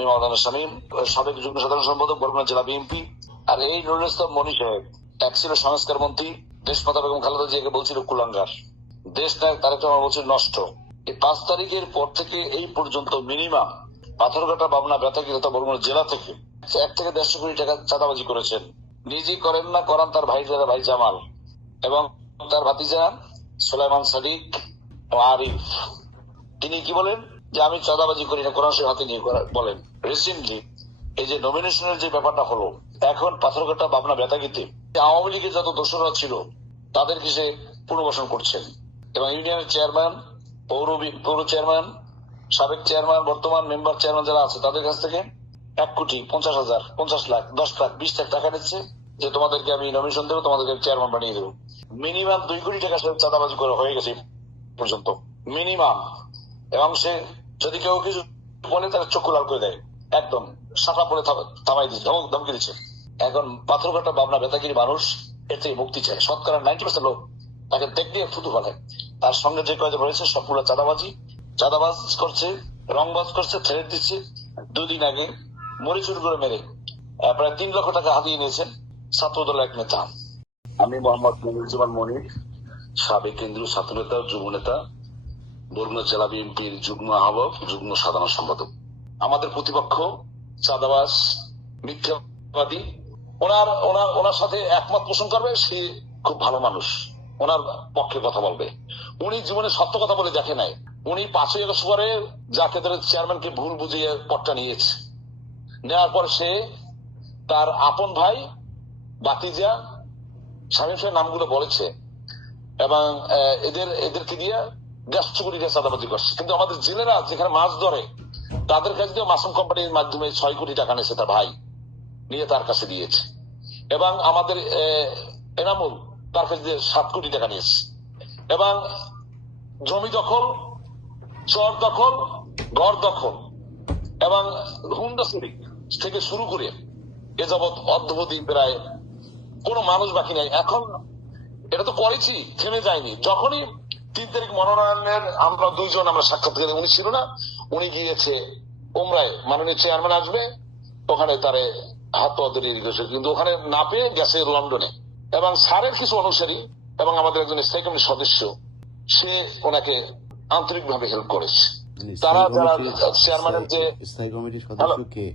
আমি মাওলানা শামীম সাবেক যুগ্ম সাধারণ সম্পাদক, বরগুনা জেলা বিএনপি। আর এই নুরুল ইসলাম মনি সাহেব, এক ছিল সংস্কার মন্ত্রী দেশমাতা বেগম খালেদা জিয়াকে বলছিল কুলাঙ্গার। দেশ নায়ক তারেক রহমান বলছিল নষ্ট। এই পাঁচ তারিখের পর থেকে এই পর্যন্ত মিনিমাম পাথরঘাটা, বাবনা বেতাকি তথা বরগুনা জেলা থেকে এক থেকে দেড়শো কোটি টাকা চাঁদাবাজি করেছেন। নিজে করেন না, করান তার ভাই দাদা ভাই জামাল এবং তার ভাতিজা সোলাইমান সাদিক আরিফ। তিনি কি বলেন? যে আমি চাঁদাবাজি করি না, কোরআন হাতে নিয়ে বলেন। রিসেন্টলি এই যে নমিনেশনের যে ব্যাপারটা হলো, এখন পাথরঘাটা বাবনা বেতাগিতে আওয়ামী লীগের যত দোষরা ছিল, তাদেরকে সে পুনর্বাসন করছেন। এবং ইউনিয়নের চেয়ারম্যান পৌর পৌর চেয়ারম্যান সাবেক চেয়ারম্যান বর্তমান মেম্বার চেয়ারম্যান যারা আছে, তাদের কাছ থেকে এক কোটি পঞ্চাশ হাজার, পঞ্চাশ লাখ, দশ লাখ, বিশ লাখ টাকা নিচ্ছে যে তোমাদেরকে আমি নমিনেশন দেবো, তোমাদেরকে চেয়ারম্যান বানিয়ে দেবো। মিনিমাম দুই কোটি টাকা চাঁদাবাজি করে হয়ে গেছে পর্যন্ত। মিনিমাম এবং সে যদি কেউ কিছু বলে, তাহলে চক্ষু লাল করে দেয়। একদম সাফা পরে থাম- থামাই দিচ্ছে ধমক ধমকি দিচ্ছে। এখন পাথরঘাটা বাবনা বেতাগিরি মানুষ, এর থেকে মুক্তি চায়। শতকরা নাইনটি পার্সেন্ট লোক তাকে দেখলে ফুটু ফেলে। তার সঙ্গে যে কয়েকজন রয়েছে সবগুলো চাঁদাবাজি। চাঁদাবাজ করছে, রংবাজ করছে থ্রেট দিচ্ছে। দুদিন আগে মরি চুরি করে মেরে প্রায় তিন লক্ষ টাকা হাতিয়ে নিয়েছেন ছাত্র দলের এক নেতা। আমি মোহাম্মদ মনির, সাবেক কেন্দ্রীয় ছাত্র নেতা যুব নেতা। বরগুনা জেলা বিএনপির যুগ্ম আহ্বায়ক, যুগ্ম সাধারণ সম্পাদক। আমাদের প্রতিপক্ষ চাঁদাবাস মিথ্যাবাদী। ওনার ওনার ওনার সাথে একমত পোষণ করবে, সে খুব ভালো মানুষ। ওনার পক্ষে কথা বলবে। উনি জীবনে সত্য কথা বলে দেখে নাই। উনি পাঁচই আগস্ট পরে জাতীয় চেয়ারম্যানকে ভুল বুঝিয়ে পটটা নিয়েছে। নেওয়ার পর সে তার আপন ভাই বাতিজা স্বামী নামগুলো বলেছে। এবং এদের, এদেরকে দিয়ে দেড়শো কোটি টাকা চাঁদাবাজি করছে। কিন্তু আমাদের জেলেরা যেখানে মাছ ধরে, তাদের কাছে দিয়ে মাসুম কোম্পানির মাধ্যমে ছয় কোটি টাকা নিয়েছে তার ভাই, নিয়ে তার কাছে দিয়েছে। এবং আমাদের এনামুল, তার কাছে দিয়ে সাত কোটি টাকা নিয়েছে। এবং জমি দখল, চর দখল, ঘর দখল, এবং হুন্ডা চুরি থেকে শুরু করে এ যাবৎ অদ্যবধি প্রায় কোনো মানুষ বাকি নাই। এখন এটা তো করেছি, থেমে যায়নি। যখনই তিন তারিখ মনোনয়নের আমরা দুইজন আমরা সাক্ষাৎ করে উনি ছিল না উনি গিয়েছে উমরায় মাননীয় চেয়ারম্যান আসবে ওখানে তারে হাত পা ধরে গেছে কিন্তু ওখানে না পেয়ে গেছে লন্ডনে। এবং স্যারের কিছু অনুসারী এবং আমাদের একজন স্থায়ী কমিটির সদস্য সে ওনাকে আন্তরিক ভাবে হেল্প করেছে তারা যারা চেয়ারম্যানের যে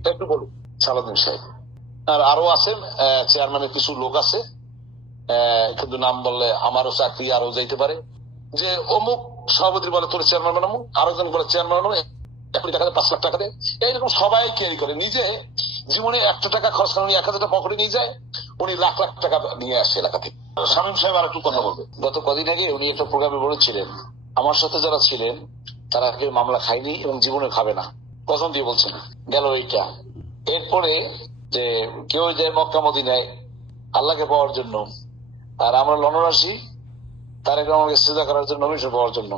একটু বলুন সালাদিন সাহেব। আর আরও আছেন আহ, চেয়ারম্যানের কিছু লোক আছে কিন্তু নাম বললে আমারও চাকরি আরও যাইতে পারে। যে অমুক সভাপতি বলে তোর চেয়ারম্যান বানাবো, আরেকজন বলে চেয়ারম্যান বানাবো, এক টাকা পাঁচ লাখ টাকা দেয় এইরকম সবাই ক্যারি করে। নিজে জীবনে একটা টাকা খরচ করে এক হাজার টাকা পকেটে নিয়ে যায়, উনি লাখ লাখ টাকা নিয়ে আসে এলাকা থেকে। শামীম সাহেব আর একটু কথা বলবে। গত কদিন আগে উনি একটা প্রোগ্রামে বলেছিলেন, আমার সাথে যারা ছিলেন, তারা কেউ মামলা খায়নি এবং জীবনে খাবে না। কসম দিয়ে বলছেন? গেল এইটা। এরপরে যে কেউ যায় মক্কা মদিনায়, আল্লাহকে পাওয়ার জন্য, আর আমরা আসি তারেক রহমানকে সিজা করার জন্য নমিশন পাওয়ার জন্য।